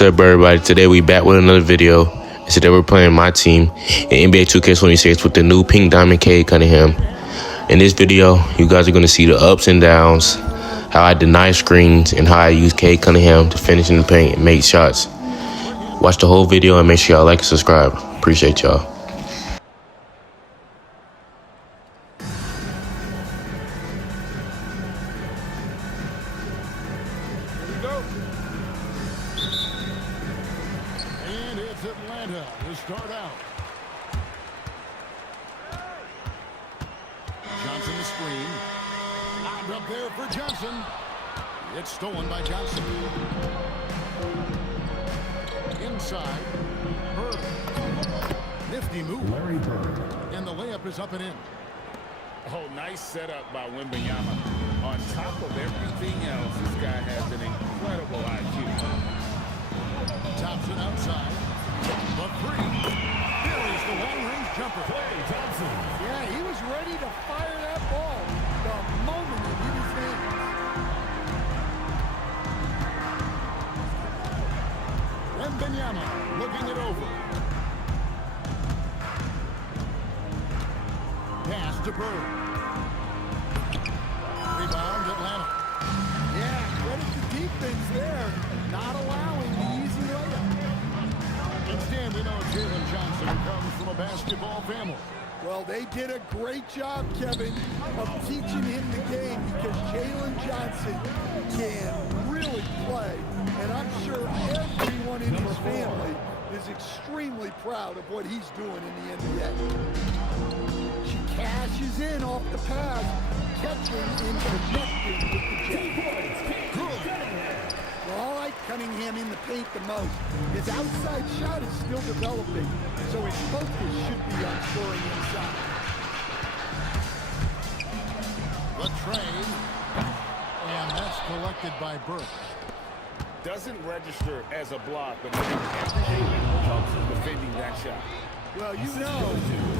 What's up, everybody? Today we back with another video. And today we're playing my team in NBA 2K26 with the new pink diamond Cade Cunnigham. In this video, you guys are going to see the ups and downs, how I deny screens, and how I use Cade Cunnigham to finish in the paint and make shots. Watch the whole video and make sure y'all like and subscribe. Appreciate y'all. To start out. Johnson the screen. Knocked up there for Johnson. It's stolen by Johnson. Inside. Bird. Nifty move. Larry Bird. And the layup is up and in. Oh, nice setup by Wembanyama. On top of everything else, this guy has an incredible IQ. Thompson outside. The three. There is the long-range jumper. Clay Thompson. Yeah, he was ready to fire that ball the moment it hit his hands. Wembanyama looking it over. Pass to Bird. Rebound Atlanta. Yeah, credit the defense there. Not allowing the easy layup. Instead, we know Jalen Johnson comes from a basketball family. Well, they did a great job, Kevin, of teaching him the game because Jalen Johnson can really play. And I'm sure everyone in his family is extremely proud of what he's doing in the NBA. She cashes in off the pass, catching and connecting with the Jets. Well, I like Cunningham in the paint the most. His outside shot is still developing, so his focus should be on scoring inside. The trade, and that's collected by Burke. Doesn't register as a block, but everything helps in defending that shot. Well, you know,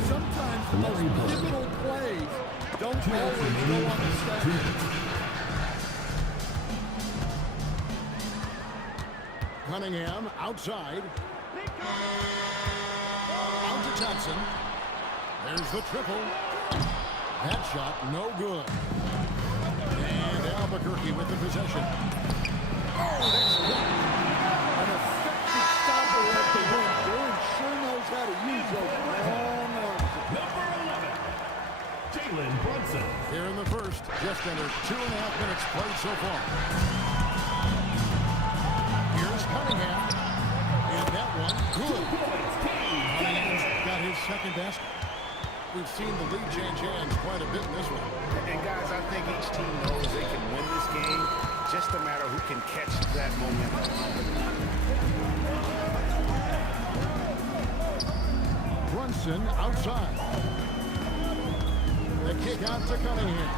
sometimes the most pivotal plays don't always go on the stat. Cunningham outside. Out to Johnson. There's the triple. That shot no good. And Albuquerque with the possession. Oh, that's good. An effective stopper at the rim. Durant sure knows how to use those long arms. Number 11, Jalen Brunson. Here in the first, just under 2.5 minutes played so far. Here's Cunningham. And that one, good. Cunningham's got his second basket. We've seen the lead change hands quite a bit in this one. And guys, I think each team knows they can win this game. Just a matter who can catch that momentum. Brunson outside. The kick out to Cunningham.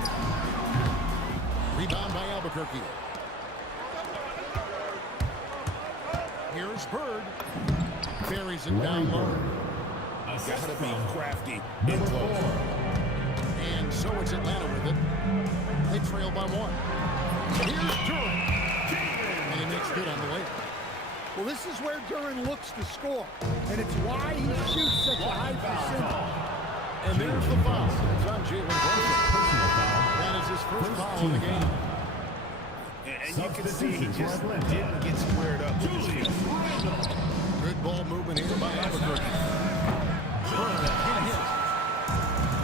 Rebound by Albuquerque. Here's Bird. Buries it down low. Gotta be crafty. Number 4. And so it's Atlanta with it. They trail by 1. Here's Durant. And he makes good on the way. Well, this is where Durant looks to score, and it's why he shoots such a high percentage. And there's the foul. It's on Jalen Brunson. That is his first foul in the game. And you can see he just didn't get squared up with his feet. Good ball movement here by Albuquerque. Bird can't hit.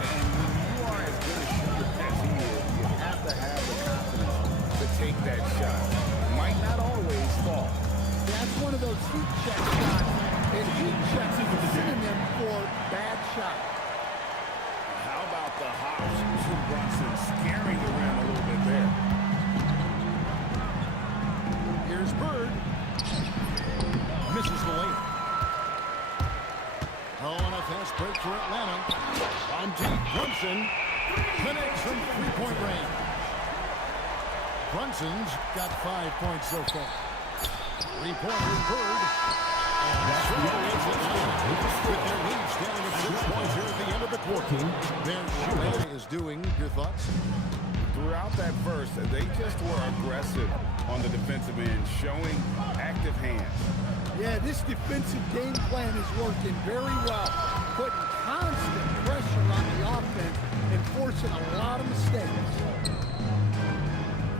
And when you are as good a shooter as he is, you have to have the confidence to take that shot. Might not always fall. That's one of those heat check shots, and heat checks is a synonym for bad shot. How about the hops from Brunson scaring the rim a little bit there? Here's Bird. Misses the layup. Oh, and a fast break for Atlanta. On deep, Brunson connects from three-point range. Brunson's got 5 points so far. 3-pointer Bird. And so is Atlanta with their lead standing at 6 points here at the end of the quarter. Their shooting is doing. Your thoughts? Throughout that first, they just were aggressive on the defensive end, showing active hands. Yeah, this defensive game plan is working very well, putting constant pressure on the offense and forcing a lot of mistakes.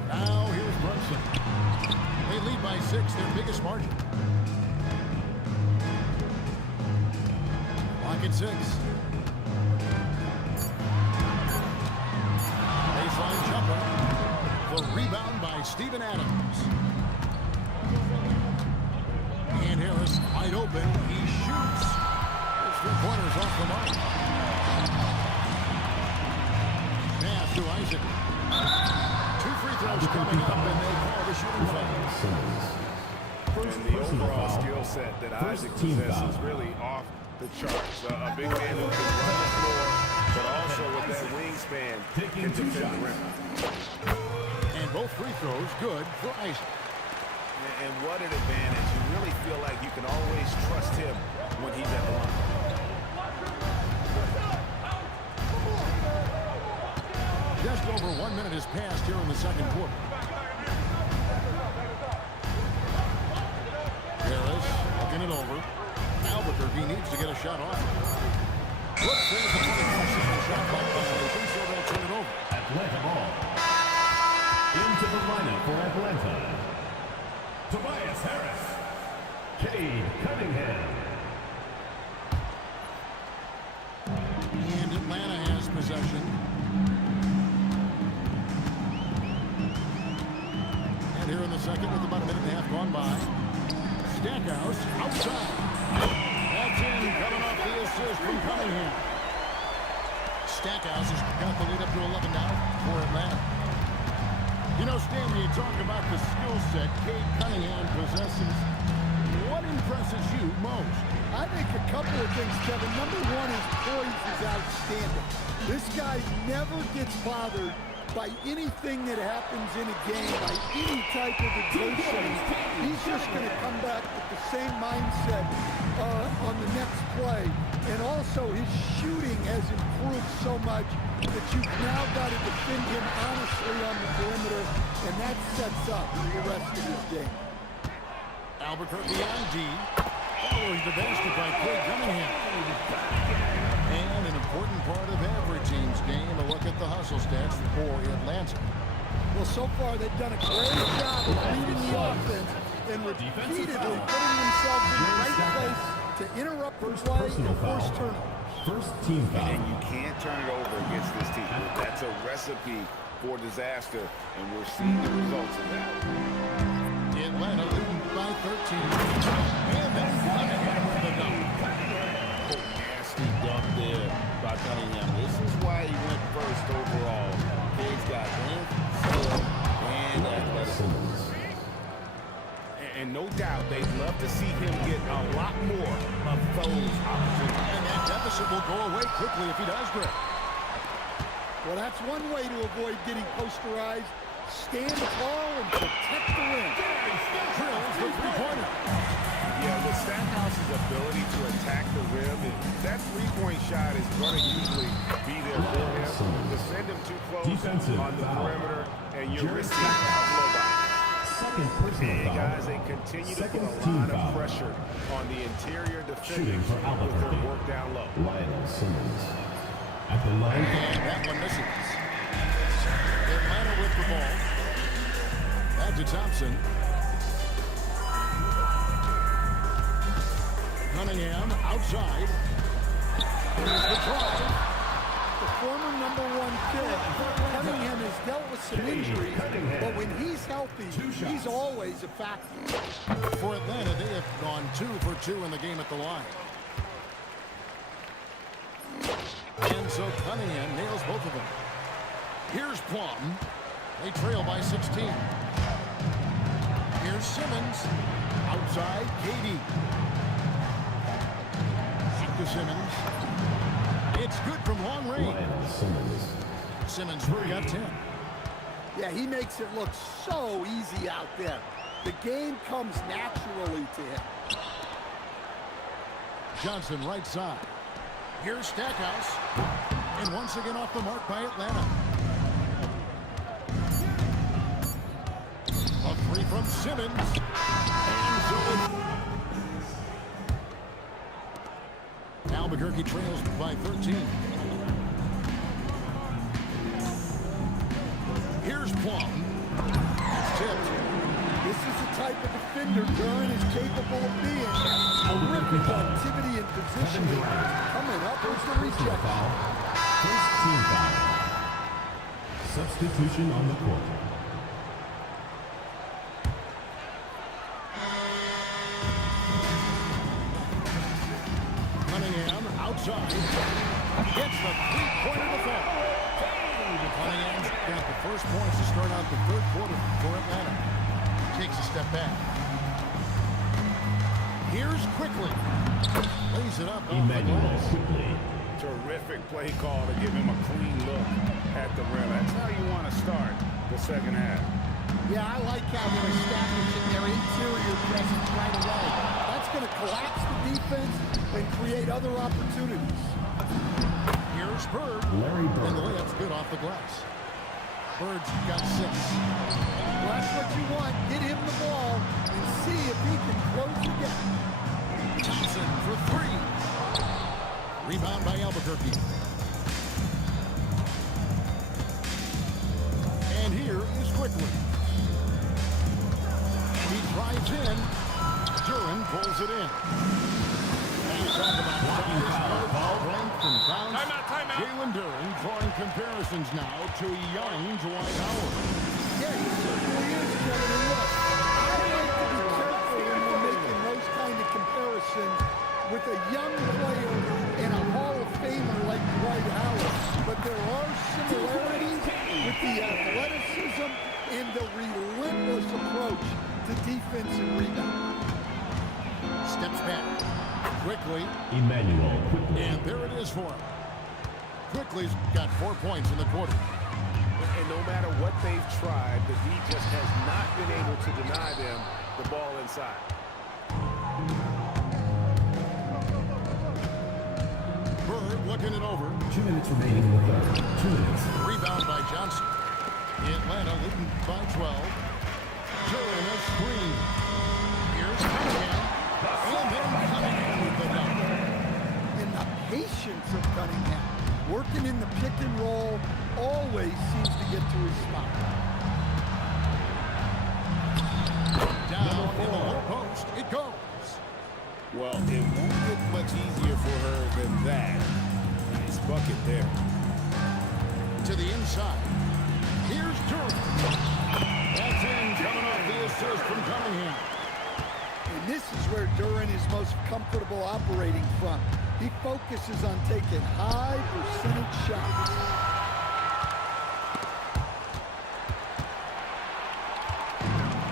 Now here's Brunson. They lead by 6, their biggest margin. Lock at 6. Baseline jumper. The rebound by Steven Adams. And Harris wide open. He shoots. His 3 pointers off the mark. Pass to Isaac. 2 free throws coming up, and they call the shooting foul. And the overall skill set that Isaac possesses really off the charts. A big man who can run the floor, but also with that wingspan can defend the rim. And both free throws good for Isaac. And what an advantage. You really feel like you can always trust him when he's at the line. Just over 1 minute has passed here in the second quarter. Harris looking it over. Albuquerque needs to get a shot off. Look, there's a 24-second shot clock violation, so they'll turn it over. Atlanta ball. Into the lineup for Atlanta. Tobias Harris. Cade Cunnigham. And Atlanta has possession. And here in the second with about a minute and a half gone by. Stackhouse outside. That's in, coming off the assist from Cunningham. Stackhouse has got the lead up to 11 now for Atlanta. You know, Stan, when you talk about the skill set Cade Cunningham possesses, what impresses you most? I think a couple of things, Kevin. Number one, his poise is outstanding. This guy never gets bothered by anything that happens in a game, by any type of adversity. He's just going to come back with the same mindset on the next play. And also, his shooting has improved so much that you've now got to defend him honestly on the perimeter, and that sets up the rest of his game. Albuquerque on D. Following the basket by Cade Cunningham. And an important part of every team's game, a look at the hustle stats for Atlanta. Well, so far they've done a great job of leading the offense and repeatedly putting themselves in the right place to interrupt the play and force turnovers. First team foul. And you can't turn it over against this team. That's a recipe for disaster, and we're seeing the results of that. Atlanta leading by 13. And then Cunningham with the dunk. Nasty dunk there by Cunningham. This is why he went first overall. Cade's got length, skill, and athleticism. And no doubt they'd love to see him get a lot more of those opportunities. And that deficit will go away quickly if he does grab. Well, that's one way to avoid getting posterized. Stand tall and protect the rim. Drills the three-pointer. Yeah, with Stackhouse's ability to attack the rim, that three-point shot is going to usually be there for him. To send him too close on the perimeter, and you're risking a blowout. Second personal And foul. guys, they continue to put a team lot foul. of pressure on the interior Shooting defenders for with Albuquerque. their work down low. Lionel Simmons. At the line. And that one misses. Atlanta with the ball. Back to Thompson. Cunningham outside. Here's the drive. The former #1 pick, Cunningham has dealt with some injuries, but when he's healthy, he's always a factor. For Atlanta, they have gone 2 for 2 in the game at the line. And so Cunningham nails both of them. Here's Plum. They trail by 16. Here's Simmons. Outside, Cade. Back to Simmons. It's good from long range. Lionel Simmons. Simmons got 10. Yeah, he makes it look so easy out there. The game comes naturally to him. Johnson right side. Here's Stackhouse. And once again off the mark by Atlanta. A three from Simmons. And so Albuquerque trails by 13. Here's Plum. It's tipped. This is the type of defender Duran is capable of being. Terrific activity and positioning. Coming up, where's the recheck? First team foul. Substitution on the court. Cunnigham outside. Gets the three-pointer to fall. Cunningham's got the first points to start out the third quarter for Atlanta. Takes a step back. Here's Quickly. Lays it up off the glass. Terrific play call to give him a clean look at the rim. That's how you want to start the second half. Yeah, I like how they're establishing their interior presence right away. That's going to collapse the defense and create other opportunities. Here's Bird. Larry Bird. And the layup's good off the glass. Bird's got 6. Well, that's what you want. Get him the ball and see if he can close the gap. Johnson for 3. Rebound by Albuquerque. And here is Quickly. He drives in. Duran pulls it in. And talk about length and bounce. Timeout. Jalen Duran drawing comparisons now to young Dwight Howard. Yeah, he certainly is, Kevin. And look, I like to be careful when you're making those kind of comparisons with a young player and a Hall of Famer like Dwight Howard. But there are similarities with the athleticism and the relentless approach to defense and rebound. Steps back. Quickly. Emmanuel Quickly. And there it is for him. Quickly's got 4 points in the quarter. And no matter what they've tried, the D just has not been able to deny them the ball inside. Bird looking it over. 2 minutes remaining in the third. 2 minutes. Rebound by Johnson. Atlanta leading by 12. Duran a screen. Here's Cunningham. And then Cunningham with the dunk. And the patience of Cunningham, working in the pick and roll, always seems to get to his spot. Down in the low post, it goes. Well, it won't get much easier for her than that. Nice bucket there. To the inside. Here's Duran. That's in, coming off the assist from Cunningham. And this is where Duran is most comfortable operating from. He focuses on taking high percentage shots.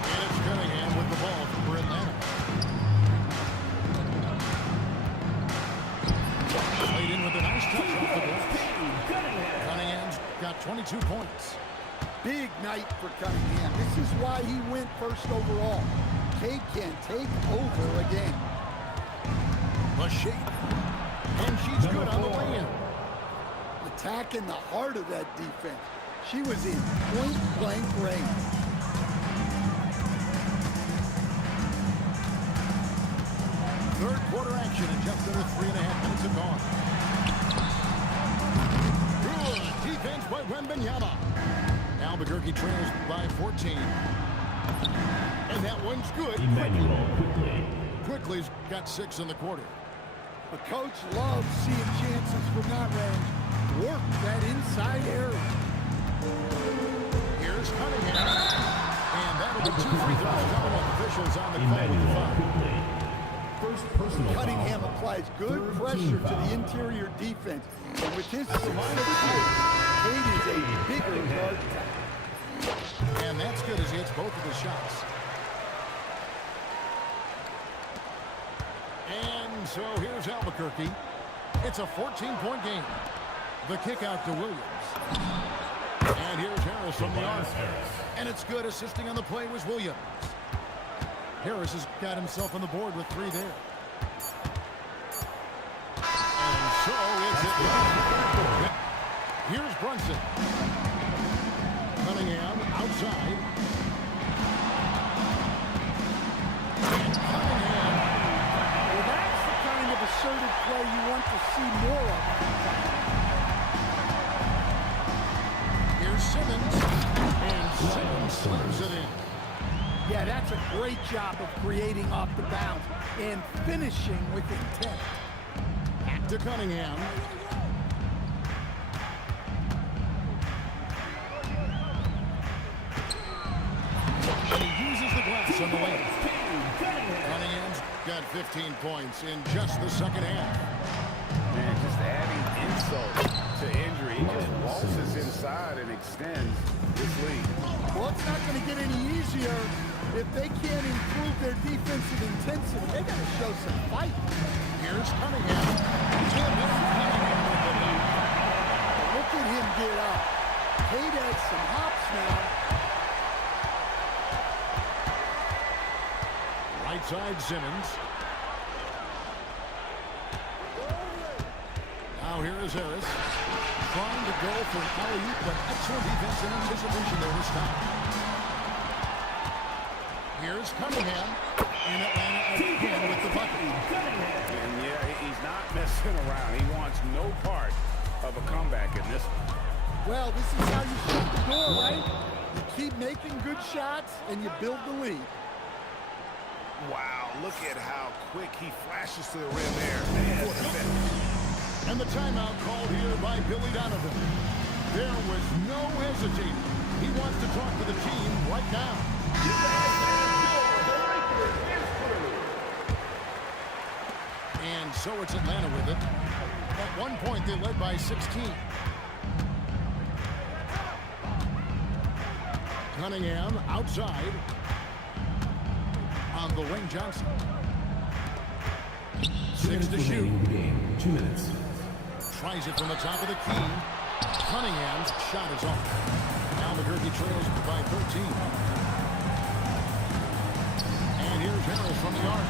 And it's Cunningham with the ball for Atlanta. Played in with a nice touch off the glass. Cunningham's got 22 points. Big night for Cunningham. This is why he went first overall. Cade can take over again. A shake. And she's good on the way-in. Attacking the heart of that defense. She was in point-blank range. Third quarter action in just under 3.5 minutes have gone. Good defense by Wembanyama. Albuquerque trails by 14. And that one's good. Emmanuel Quickly. Quickly's got 6 in the quarter. A coach loves seeing chances from that range. Work that inside area. Here's Cunningham. And that'll be 2 free throws coming up. Officials on the call with the foul. Quickly. First personal foul. Cunningham applies good Third pressure team to foul. the interior defense. And with his 6'6", Cade is a bigger guard type. And that's good as he hits both of his shots. And so here's Albuquerque. It's a 14-point game. The kick out to Williams. And here's Harris from the arc. And it's good. Assisting on the play was Williams. Harris has got himself on the board with 3 there. And so it's it. Here's Brunson. Cunningham outside. And Cunningham. Well, that's the kind of assertive play you want to see more of. Here's Simmons. And Simmons slams it in. Yeah, that's a great job of creating off the bounce and finishing with intent. Back to Cunningham. And he uses the glass on the lane. Cunningham's got 15 points in just the second half. Man, just adding insult to injury. He just waltzes inside and extends this lead. Well, it's not going to get any easier if they can't improve their defensive intensity. They got to show some fight. Here's Cunningham. Look at him get up. Cade has some hops now. Right side Simmons. Now here is Harris. Trying to go for an alley-oop, but excellent defense and anticipation there this time. Here's Cunningham in Atlanta again with the bucket. And yeah, he's not messing around. He wants no part of a comeback in this one. Well, this is how you shut the door, right? You keep making good shots and you build the lead. Wow, look at how quick he flashes to the rim there. Man, what a finish. And the timeout called here by Billy Donovan. There was no hesitating. He wants to talk to the team right now. And so it's Atlanta with it. At one point, they led by 16. Cunningham outside on the wing. Johnson. 6 to shoot. 2 minutes. Tries it from the top of the key. Cunningham's shot is off. Albuquerque trails by 13. And here's Harris from the arc.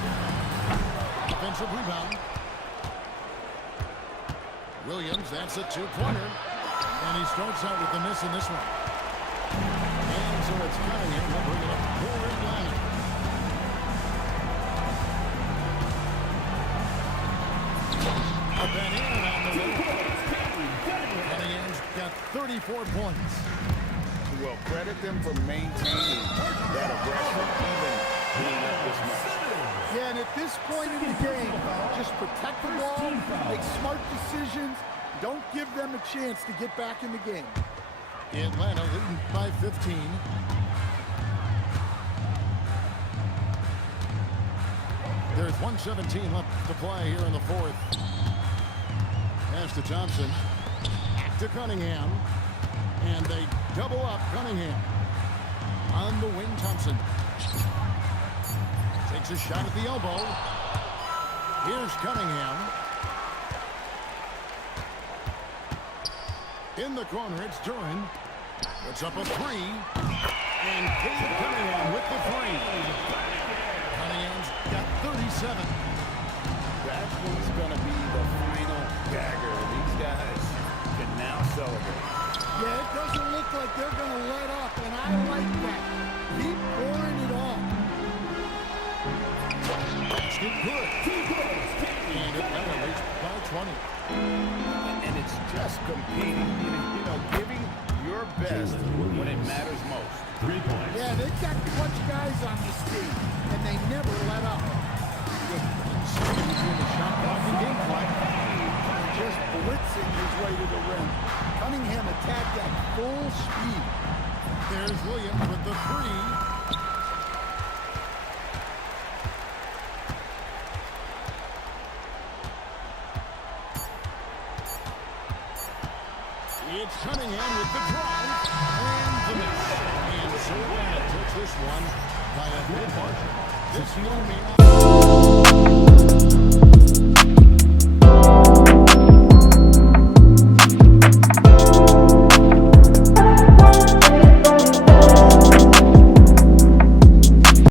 Offensive rebound. Williams, that's a two-pointer. And he starts out with the miss in this one. And so it's Cunningham. We'll bring it up for Atlanta. Put that in on the low. Cunningham's got 34 points. Well, credit them for maintaining that aggression even being up this much. Yeah, and at this point in the game, just protect the ball, make smart decisions, don't give them a chance to get back in the game. Atlanta leading by 15. There's 1:17 left to play here in the fourth. Pass to Thompson. Back to Cunningham. And they double up Cunningham. On the wing, Thompson. Takes a shot at the elbow. Here's Cunningham. In the corner, it's Duran. Puts up a three. And Cade Cunningham with the three. Cunningham's got 37. That's what's going to be the final dagger. These guys can now celebrate. Yeah, it doesn't look like they're going to let up, and I like that. Keep pouring it on. Basket good. And Atlanta leads by 20. And it's just competing, you know, giving your best when it matters most. 3 points. Yeah, they've got clutch guys on this team, and they never let up. Just blitzing his way to the rim. Cunningham attacked at full speed. There's Williams with the three. It's Cunningham with the drive and the miss. And so Atlanta takes this one by a big margin. This one may not